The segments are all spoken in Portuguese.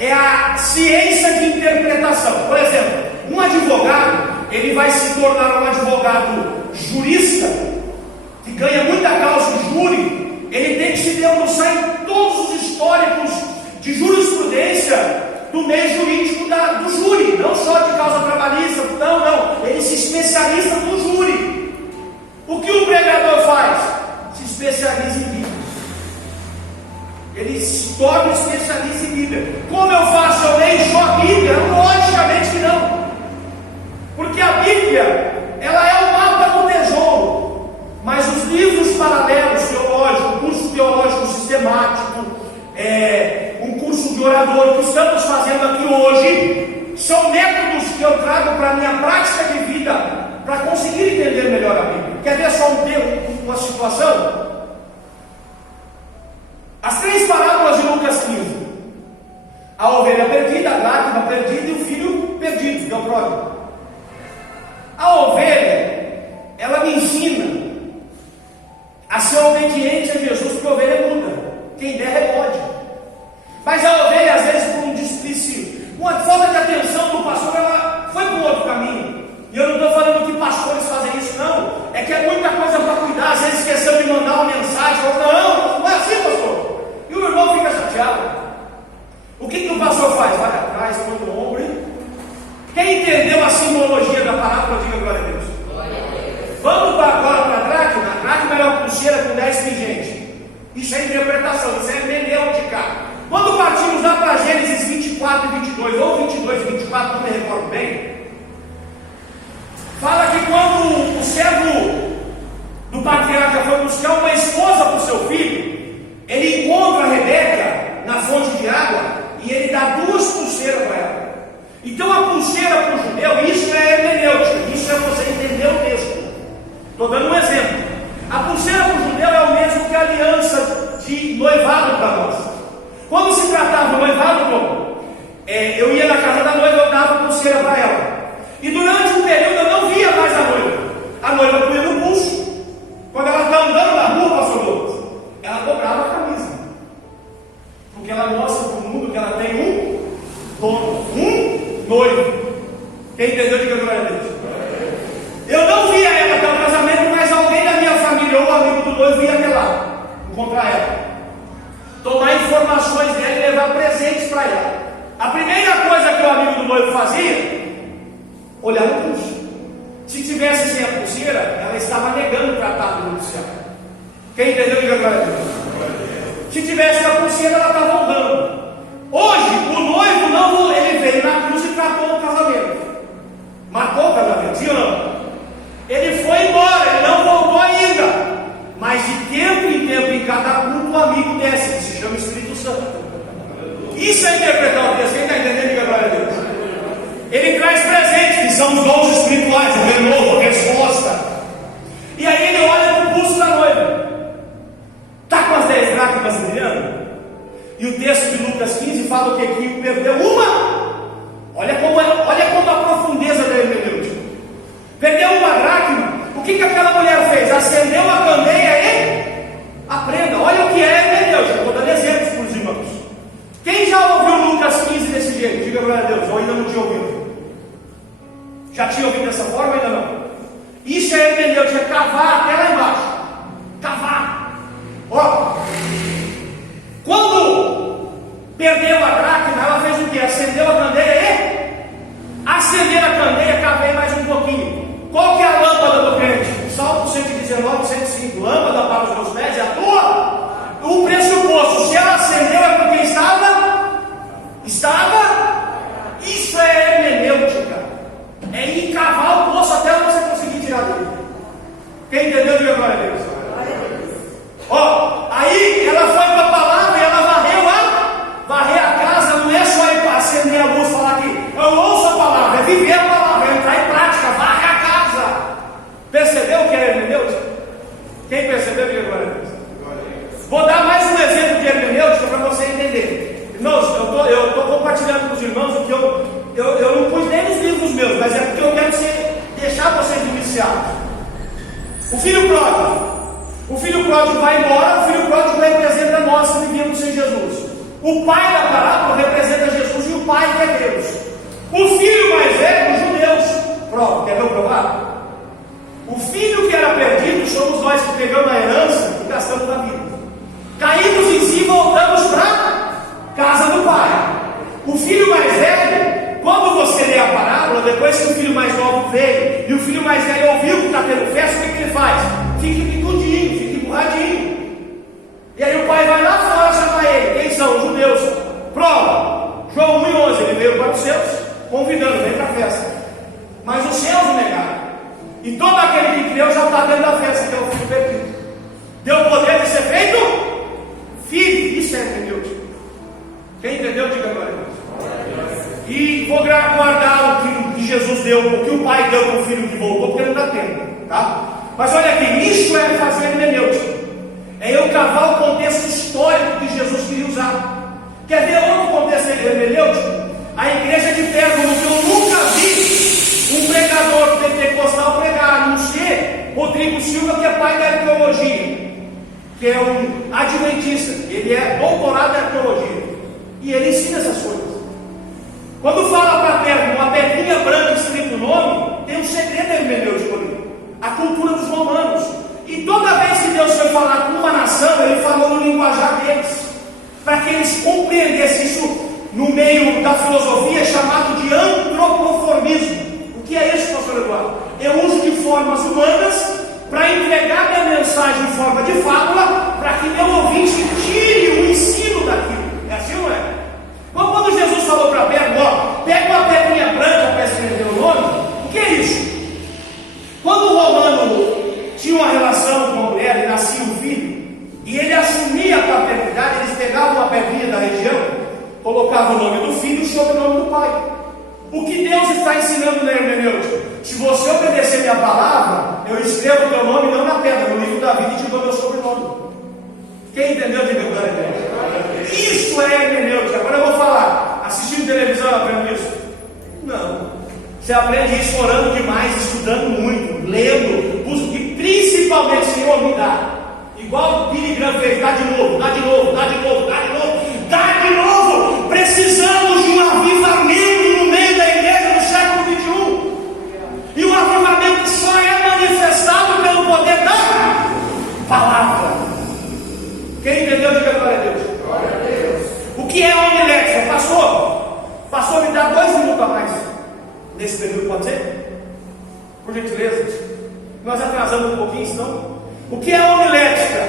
é a ciência de interpretação. Por exemplo, um advogado, ele vai se tornar um advogado jurista, que ganha muita causa de júri. Ele tem que se debruçar em todos os históricos de jurisprudência do meio jurídico do júri, não só de causa trabalhista, não, ele se especializa no júri. O que o pregador faz? Se especializa em Bíblia. Ele se torna especialista em Bíblia. Como eu faço? Eu leio só a Bíblia? Logicamente que não. Porque a Bíblia, ela é o mapa do tesouro. Mas os livros paralelos, teológicos, curso teológico sistemático, um curso de orador que estamos fazendo aqui hoje, são métodos que eu trago para a minha prática de vida, para conseguir entender melhor a Bíblia. Quer ver só uma situação? As 3 parábolas de Lucas 15: a ovelha perdida, a dracma perdida e o filho perdido, que é o pródigo. A ovelha, ela me ensina a ser obediente a Jesus, porque a ovelha é muda, quem der é pode. Mas a ovelha, às vezes, por um desperdício, uma falta de atenção do pastor, ela foi para um outro caminho. E eu não estou falando que pastores fazem isso, não. É que é muita coisa para cuidar. Às vezes esqueceu de mandar uma mensagem, falou, não é assim, pastor. E o irmão fica chateado. O que o pastor faz? Vai atrás, põe no ombro. Quem entendeu a simbologia da parábola, diga glória a Deus. Vamos agora para a dracma. A dracma é uma pulseira com 10 pingentes. Isso é interpretação, isso é hermenêutica. Quando partimos lá para Gênesis 24 e 22, ou 22 e 24, não me recordo bem, fala que quando o servo do patriarca foi buscar uma esposa para o seu filho, ele encontra a Rebeca na fonte de água e ele dá 2 pulseiras para ela. Então a pulseira para o judeu, isso é hermenêutica, isso é você entender o texto. Estou dando um exemplo. A pulseira para o judeu é o mesmo que a aliança de noivado para nós. Quando se tratava do noivado, eu ia na casa da noiva, eu dava pulseira para ela. E durante um período eu não via mais a noiva. A noiva punha no pulso. Quando ela está andando na rua, pastor Douglas, ela dobrava a camisa. Porque ela mostra para o mundo que ela tem um dono, um noivo. Quem entendeu, diga glória a Deus. Eu não via ela até o casamento, mas alguém da minha família ou amigo do noivo ia até lá encontrar ela, tomar informações dela e levar presentes para ela. A primeira coisa que o amigo do noivo fazia, olhar no pulso. Se tivesse sem a pulseira, ela estava negando o tratado nupcial. Quem entendeu, diga glória a Deus. Se tivesse a pulseira, ela estava honrando. Hoje, o noivo não, ele veio na cruz e tratou o casamento. Marcou o casamento, sim ou não? Ele foi embora, ele não voltou ainda. Mas de tempo em tempo, em cada culto, o amigo desce, que se chama Espírito Santo. Isso é interpretar o texto. Quem está entendendo, diga glória a Deus. Ele traz presentes, que são os dons espirituais, o renovo, a resposta. E aí ele olha para o pulso da noiva. Está com as 10 dracmas brilhando? E o texto de Lucas 15 fala o que? Que perdeu uma. Olha como a profundeza da hermenêutica. Perdeu uma dracma. O que aquela mulher fez? Acendeu a candeia e aprenda. Olha o que é hermenêutica. Estou dando exemplos para os irmãos. Quem já ouviu Lucas 15 desse jeito? Diga glória a Deus. Ou ainda não tinha ouvido? Já tinha ouvido dessa forma ou ainda não? Isso é hermenêutica, é cavar até lá embaixo. Cavar. Ó. Quando perdeu a dracma, ela fez o que? Acendeu a candeia e acender a candeia, cavei mais um pouquinho. Qual que é a lâmpada do crente? Salmo 119, 105. Lâmpada para os meus pés é a tua. O pressuposto, se ela acendeu é porque estava. Isso é hermenêutica. É ir cavar o poço até você conseguir tirar dele. Quem entendeu, diga glória a Deus. Ó, aí ela foi para a palavra e ela varrer a casa. Não é só ir para acender a luz e falar que eu ouço a palavra, é viver a palavra, é entrar em prática, varre a casa. Percebeu o que é hermenêutica? Quem percebeu, diga glória a Deus. Vou dar mais um exemplo de hermenêutica para você entender. Irmãos, eu estou compartilhando com os irmãos o que eu não pus nem nos livros meus, mas é porque eu quero deixar vocês iniciados. O filho pródigo vai embora. O filho pródigo representa nós que vivíamos sem Jesus. O pai da parábola representa Jesus meu provável? O filho que era perdido somos nós que pegamos a herança e gastamos na vida. Caímos em si e voltamos para a casa do pai. O filho mais velho, quando você lê a parábola, depois que o filho mais novo veio e o filho mais velho ouviu que está tendo festa, o que ele faz? Fica picudinho, fica empurradinho. E aí o pai vai lá fora chamar ele. Quem são? Os judeus. Prova. João 1:11, ele veio para os seus, convidando, vem para a festa. Mas os seus o negaram. E todo aquele que creu já está dentro da festa, que é o filho perdido. Deu o poder de ser feito filho. Isso é hermenêutica. Quem entendeu, diga agora. E vou guardar o que Jesus deu, o que o pai deu para o filho que voltou, porque ele não está tendo, tá? Mas olha aqui, isso é fazer hermenêutica. É eu cavar o contexto histórico que Jesus queria usar. Quer ver outro contexto hermenêutico? A igreja de Pérgamo, que eu nunca vi um pregador pentecostal pregar, a não ser Rodrigo Silva, que é pai da arqueologia, que é um adventista, ele é doutorado em arqueologia, e ele ensina essas coisas. Quando fala para Pérgamo, uma pedrinha branca escrito o nome, tem um segredo hermenêutico ali, a cultura dos romanos. E toda vez que Deus foi falar com uma nação, Ele falou no linguajar deles, para que eles compreendessem isso no meio da filosofia, chamado de antropoformismo. O que é isso, pastor Eduardo? Eu uso de formas humanas para entregar minha mensagem em forma de fábula, para que meu ouvinte tire o ensino daquilo. É assim ou não é? Então, quando Jesus falou para Pedro, pega uma pedrinha branca para escrever o nome, o que é isso? Quando o romano tinha uma relação com a mulher e nascia um filho, e ele assumia a paternidade, eles pegavam uma pedrinha da região, colocavam o nome do filho e o sobrenome do pai. O que Deus está ensinando na hermenêutica? Se você obedecer minha palavra, eu escrevo o teu nome não na pedra, no livro da vida, e te dou meu sobrenome. Quem entendeu, diga glória a Deus. Isso é hermenêutica. Agora eu vou falar, assistindo televisão, aprende isso? Não. Você aprende isso orando demais, estudando muito, lendo, e principalmente, Senhor, me dá. Igual o Billy Graham fez, dá de novo, dá de novo, dá de novo, dá de novo, dá de novo. Precisamos de um avivamento no meio da igreja no século XXI. E o avivamento só é manifestado pelo poder da palavra. Quem entendeu, diga glória a Deus. Glória a Deus. O que é homilética? Pastor, me dá 2 minutos a mais nesse período, pode ser? Por gentileza. Nós atrasamos um pouquinho, senão. O que é homilética?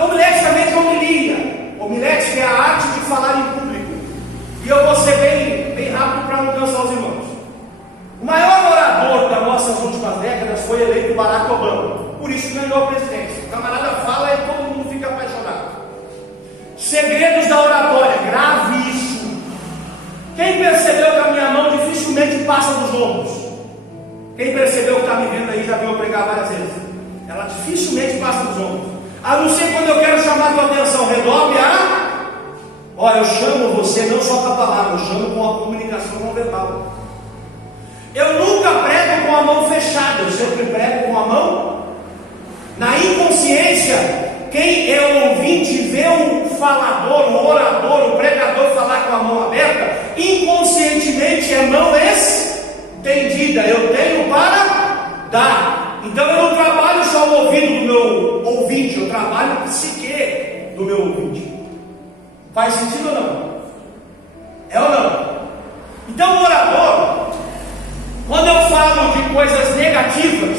Homilética é homilia. Homilética é a arte de falar em público. E eu vou ser bem rápido para não cansar os irmãos. O maior orador das nossas últimas décadas foi eleito Barack Obama. Por isso ganhou a presidência. O camarada fala e todo mundo fica apaixonado. Segredos da oratória, grave isso. Quem percebeu que a minha mão dificilmente passa dos ombros? Quem percebeu que está me vendo aí já viu eu pregar várias vezes. Ela dificilmente passa dos ombros. A não ser quando eu quero chamar a tua atenção. Redobre a... Olha, eu chamo você não só com a palavra, eu chamo com a comunicação não verbal. Eu nunca prego com a mão fechada, eu sempre prego com a mão na inconsciência. Quem é o ouvinte vê o falador, o orador, o pregador falar com a mão aberta, inconscientemente é mão estendida. Eu tenho para dar. Então eu não trabalho só o ouvido do meu ouvinte, eu trabalho o psique do meu ouvinte. Faz sentido ou não? É ou não? Então o orador, quando eu falo de coisas negativas,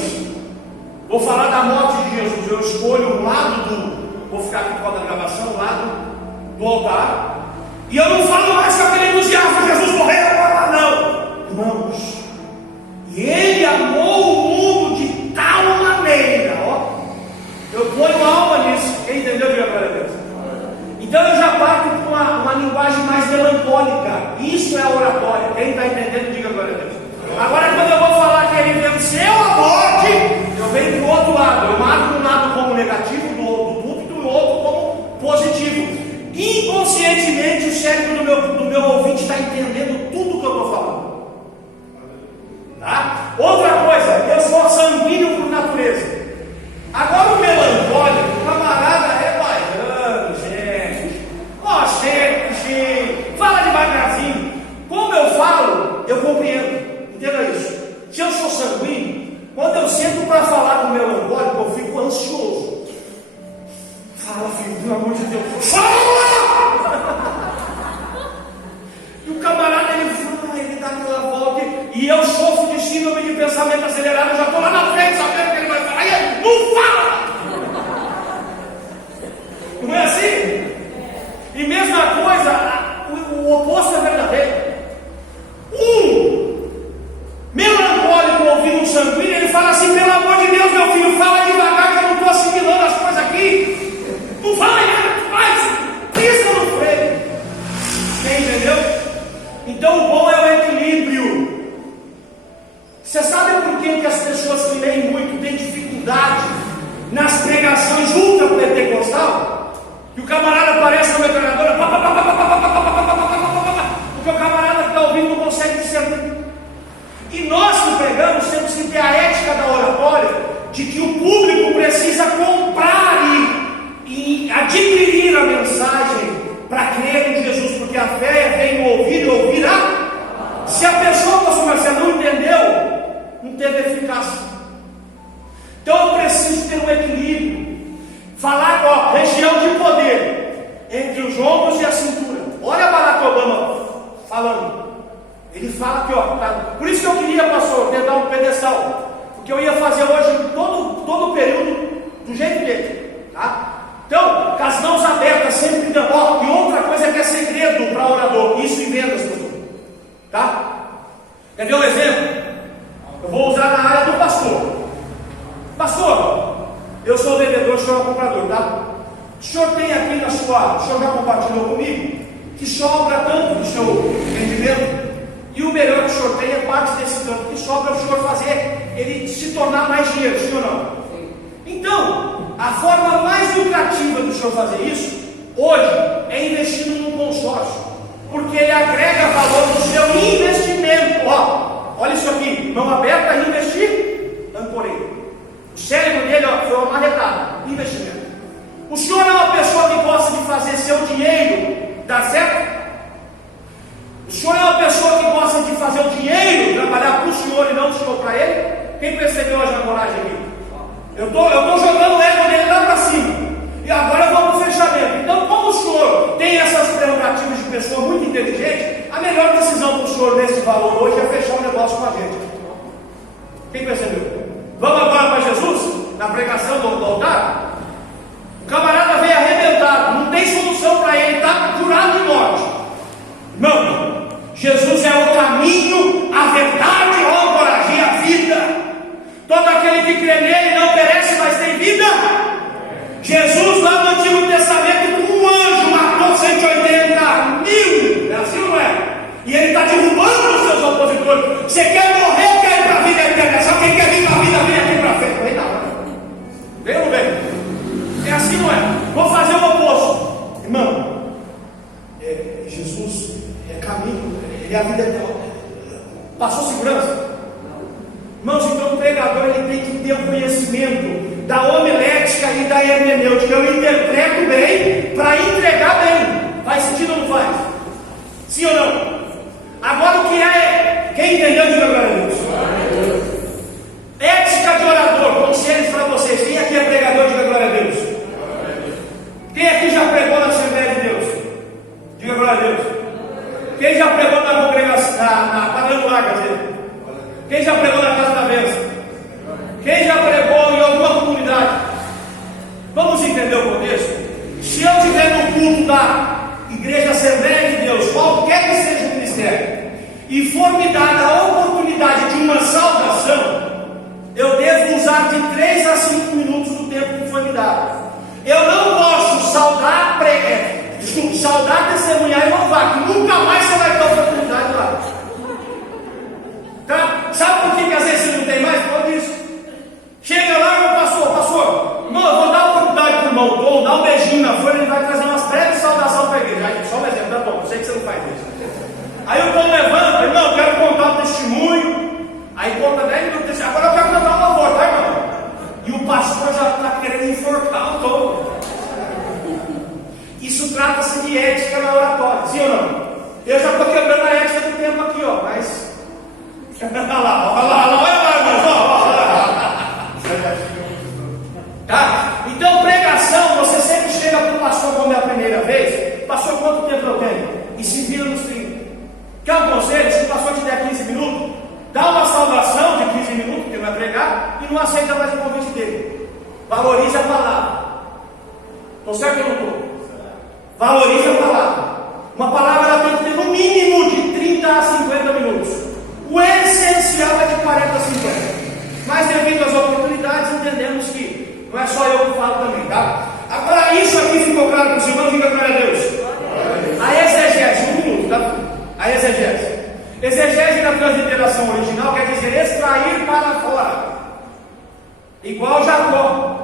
vou falar da morte de Jesus, eu escolho um lado vou ficar aqui com a gravação, um lado do altar, e eu não falo mais com aquele entusiasmo, Jesus morreu agora, não. Irmãos, e ele amou o mundo de tal maneira, eu ponho alma nisso. Quem entendeu, diga glória a Deus. Então eu já parto com uma linguagem mais melancólica. Isso é a oratória. Quem está entendendo, diga glória a Deus. Agora quando eu vou falar que ele venceu a morte, eu venho do outro lado. Eu marco um lado como negativo do púlpito e o outro como positivo. Inconscientemente o cérebro do meu ouvinte está entendendo tudo que eu estou falando. Tá? Outra coisa, eu sou sanguíneo por natureza. Agora o melancólico, o camarada é baiano, gente. Nós sempre entendeu? Então o bom é o equilíbrio. Você sabe por que as pessoas que leem muito têm dificuldade nas pregações ultra-pentecostal? Que o camarada aparece na metralhadora, porque o camarada que está ouvindo não consegue discernir. E nós que pregamos temos que ter a ética da oratória, de que o público precisa comprar e adquirir a mensagem para crer em Jesus, porque a fé vem no ouvir e ouvir a. Se a pessoa, pastor Marcelo, não entendeu, não teve eficácia. Então eu preciso ter um equilíbrio. Falar, ó, região de poder entre os ombros e a cintura. Olha Barack Obama falando. Ele fala aqui, ó, tá? Por isso que eu queria, pastor, tentar um pedestal, porque eu ia fazer hoje todo o período do jeito dele, tá? Então, com as mãos abertas, sempre dando, ó, e outra coisa que é segredo para orador, isso em vendas, pastor, tá? Quer ver um exemplo? Eu vou usar na área do pastor. Pastor, eu sou o vendedor, o senhor é o comprador, tá? O senhor tem aqui na sua, o senhor já compartilhou comigo, que sobra tanto do seu rendimento, e o melhor que o senhor tem é parte desse tanto que sobra o senhor fazer ele se tornar mais dinheiro, sim ou não? Sim. Então, a forma mais lucrativa do senhor fazer isso, hoje, é investindo num consórcio, porque ele agrega valor no seu investimento. Ó, olha isso aqui, mão aberta, investir, ancorei. O cérebro dele, ó, foi uma marretada, investimento. O senhor é uma pessoa que gosta de fazer seu dinheiro dar certo? O senhor é uma pessoa que gosta de fazer o dinheiro trabalhar para o senhor e não o senhor para ele? Quem percebeu hoje a coragem aqui? Eu estou jogando o ego dele lá para cima. E agora eu vou para o fechamento. Então, como o senhor tem essas prerrogativas de pessoa muito inteligente, a melhor decisão para o senhor nesse valor hoje é fechar o negócio com a gente. Quem percebeu? Vamos agora para Jesus? Na pregação do altar? O camarada veio arrebentado, não tem solução para ele, está curado de morte. Não, Jesus é o caminho, a verdade, a coragem, a vida. Todo aquele que crê nele não perece, mas tem vida. Jesus, lá no Antigo Testamento, um anjo matou 180 mil, é assim ou não é? E ele está derrubando os seus opositores. Você quer morrer ou quer ir para a vida eterna? Só quem quer vir para a vida, vem aqui para a fé. Vem não. Vem ou não vem? É assim, não é? Vou fazer o oposto. Irmão, Jesus é caminho, ele é a vida eterna. Passou segurança? Irmãos, então o pregador ele tem que ter o conhecimento da homilética e da hermenêutica. Eu interpreto bem para entregar bem. Faz sentido ou não faz? Sim ou não? Agora o que é? Quem entendeu, diga glória a Deus. Ética de orador, conselhos para vocês. Quem aqui é pregador, diga glória a Deus. Quem aqui já pregou na Assembleia de Deus? Diga glória a Deus. Quem já pregou na congregação, na quadrangular, quer dizer? Quem já pregou na Casa da Bênção? Quem já pregou em alguma comunidade? Vamos entender o contexto? Se eu estiver no culto da Igreja Assembleia de Deus, qualquer que seja o ministério, e for me dada a oportunidade de uma saudação, eu devo usar de 3 a 5 minutos do tempo que foi me dado. Eu não posso saudar, saudar, testemunhar e louvar, que nunca mais você vai ter oportunidade lá. Tá? Sabe por que às vezes você não tem mais? Por isso. Chega lá, meu pastor, irmão, eu vou dar oportunidade para o irmão Tom, dar um beijinho na folha, ele vai trazer umas breves saudações para a igreja. Aí, só um exemplo, tá bom, eu sei que você não faz isso. Aí o Tom levanta, irmão, eu quero contar um testemunho. Aí conta 10 minutos, agora eu quero cantar um louvor, tá, irmão? E o pastor já está querendo enforcar o Tom. Isso trata-se de ética na oratória, sim ou não? Eu já estou quebrando a ética do tempo aqui, ó, mas. Olha lá, tá? Então, pregação, você sempre chega para o pastor quando é a primeira vez. Pastor, quanto tempo eu tenho? E se vira nos 30. Quer um conselho? Se o pastor te der 15 minutos, dá uma saudação de 15 minutos, porque ele vai pregar, e não aceita mais o convite dele. Valorize a palavra. Estou certo ou não estou? Valorize a palavra. Uma palavra ela tem que ter no mínimo de 30 a 50 minutos. O essencial é de 40 a 50. Mas devido às oportunidades, entendemos que não é só eu que falo também, tá? Agora isso aqui ficou claro para os irmãos, diga glória a Deus. A exegese, 1 minuto, tá? Exegese na transliteração original quer dizer extrair para fora. Igual Jacó.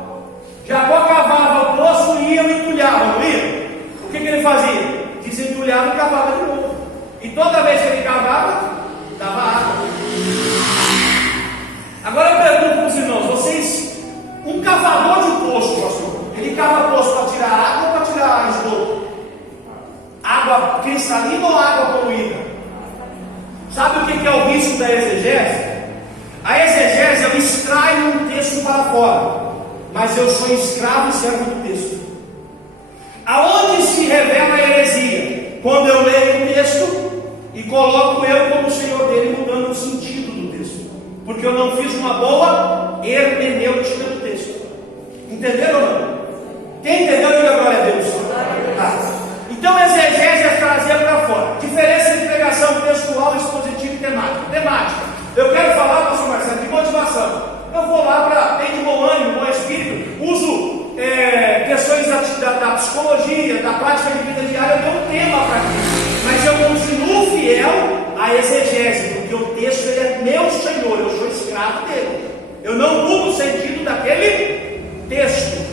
Jacó cavava o poço e ia e entulhava, não ia? O que ele fazia? Desentulhava e cavava de novo. E toda vez que ele cavava, dava água. Agora eu pergunto para os irmãos, vocês, um cavador de poço, pastor, ele cava poço para tirar água ou para tirar esgoto? Água cristalina ou água poluída? Sabe o que é o risco da exegese? A exegese eu extraio um texto para fora, mas eu sou escravo e servo do texto. Aonde se revela a heresia? Quando eu leio o texto e coloco eu como o Senhor dele, mudando o sentido do texto, porque eu não fiz uma boa hermenêutica do texto. Entenderam ou não? Quem entendeu, diga glória a Deus. Então exegese é trazer para fora. Diferença entre pregação textual, expositiva e temática. Temática. Eu quero falar, pastor Marcelo, de motivação. Eu vou lá para ter de bom ânimo, bom espírito, uso questões da psicologia, da prática de vida diária, eu dou um tema para isso. Mas eu continuo fiel à exegese, porque o texto ele é meu Senhor, eu sou escravo dele. Eu não mudo o sentido daquele texto.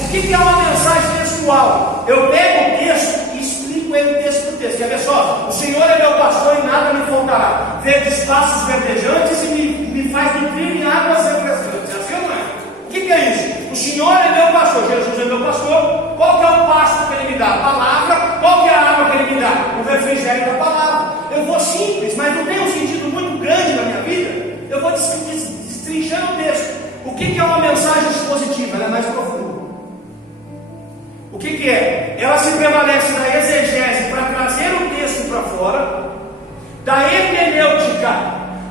O que é uma mensagem textual? Eu pego o texto e explico ele o texto do texto. Quer ver só? O Senhor é meu pastor e nada me faltará. Verde espaços verdejantes e me faz nutrir em águas refrescantes. É assim ou não é? O que é isso? O Senhor é meu pastor, Jesus é meu pastor. Qual que é o pasto que Ele me dá? A palavra. Qual que é a água que Ele me dá? O refrigério da palavra. Eu vou simples, mas não tem um sentido muito grande na minha vida. Eu vou destrinchando o texto. O que é uma mensagem expositiva? Ela é mais profunda. O que é? Ela se prevalece na exegese para trazer o texto para fora, da hermenêutica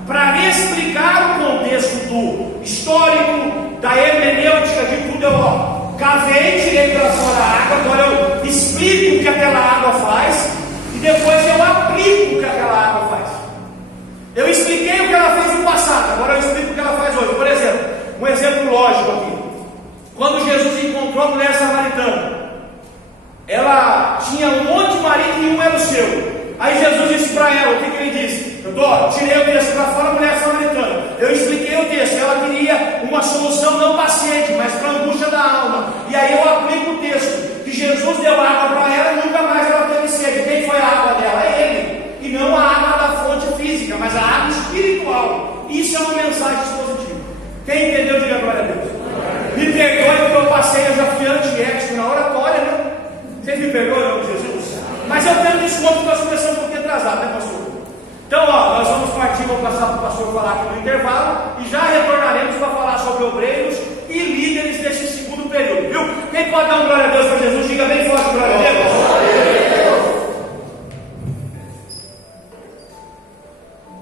para explicar o contexto do histórico, da hermenêutica de tudo. Eu cavei, tirei para fora a água, agora eu explico o que aquela água faz e depois eu aplico o que aquela água faz. Eu expliquei o que ela fez no passado, agora eu explico o que ela faz hoje. Por exemplo, um exemplo lógico aqui. Quando Jesus encontrou a mulher samaritana, ela tinha um monte de marido e um era o seu. Aí Jesus disse para ela, o que ele disse? Eu tirei o texto para fora, a mulher samaritana. Eu expliquei o texto, ela queria uma solução não paciente, mas para a angústia da alma. E aí eu aplico o texto, que Jesus deu água para ela e nunca mais ela teve sede. Quem foi a água dela? É Ele. E não a água da fonte física, mas a água espiritual. Isso é uma mensagem expositiva. Quem entendeu, diga glória a Deus. Me perdoe porque eu passei, eu já fui anti-ético na oratória, né? Vocês me perdoam em nome de Jesus? Mas eu tenho desconto porque nós começamos um pouquinho atrasado, né, pastor? Então, nós vamos partir, vamos passar para o pastor falar aqui no intervalo e já retornaremos para falar sobre obreiros e líderes desse segundo período, viu? Quem pode dar um glória a Deus para Jesus? Diga bem forte, glória a Deus.